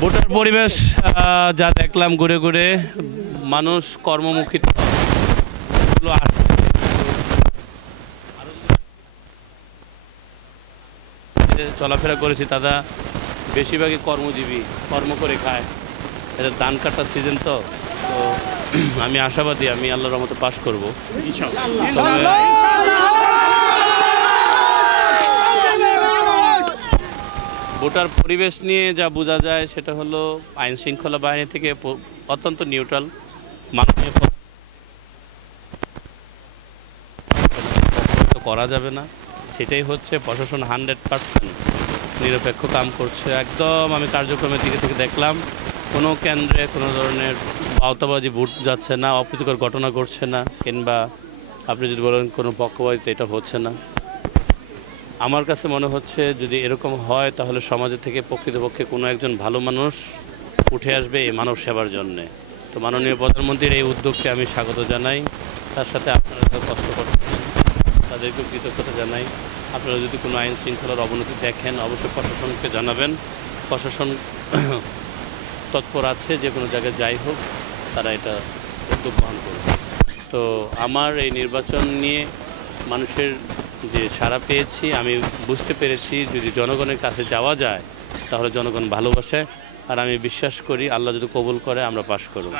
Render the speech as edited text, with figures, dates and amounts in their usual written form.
Voter পরিবেশ যা দেখলাম ঘুরে ঘুরে, মানুষ কর্মমুখী চলাফেরা করেছি, তারা বেশিরভাগই কর্মজীবী, কর্ম করে খায়। এটা ধান কাটার সিজন, তো আমি আশাবাদী আমি আল্লাহর রহমতে পাস করব। ভোটার পরিবেশ নিয়ে যা বোঝা যায় সেটা হলো আইন শৃঙ্খলা বাহিনী থেকে অত্যন্ত নিউট্রাল, মাননীয় করা যাবে না, সেটাই হচ্ছে প্রশাসন 100% নিরপেক্ষ কাম করছে। একদম আমি কার্যক্রমের দিকে থেকে দেখলাম কোনো কেন্দ্রে কোনো ধরনের আওতাবাজি ভোট যাচ্ছে না, অপ্রীতিকর ঘটনা ঘটছে না, কিংবা আপনি যদি বলেন কোনো পক্ষপাতিত্ব, এটা হচ্ছে না। আমার কাছে মনে হচ্ছে যদি এরকম হয় তাহলে সমাজের থেকে প্রকৃতপক্ষে কোনো একজন ভালো মানুষ উঠে আসবে এই মানব সেবার জন্যে। তো মাননীয় প্রধানমন্ত্রীর এই উদ্যোগকে আমি স্বাগত জানাই। তার সাথে আপনারা যারা কষ্ট করছেন তাদেরকেও কৃতজ্ঞতা জানাই। আপনারা যদি কোনো আইন শৃঙ্খলার অবনতি দেখেন অবশ্যই প্রশাসনকে জানাবেন। প্রশাসন তৎপর আছে, যে কোনো জায়গায় যাই হোক তারা এটা উদ্যোগ গ্রহণ করবে। তো আমার এই নির্বাচন নিয়ে মানুষের যে সাড়া পেয়েছি, আমি বুঝতে পেরেছি যদি জনগণের কাছে যাওয়া যায় তাহলে জনগণ ভালোবাসে। আর আমি বিশ্বাস করি আল্লাহ যদি কবুল করে আমরা পাশ করব।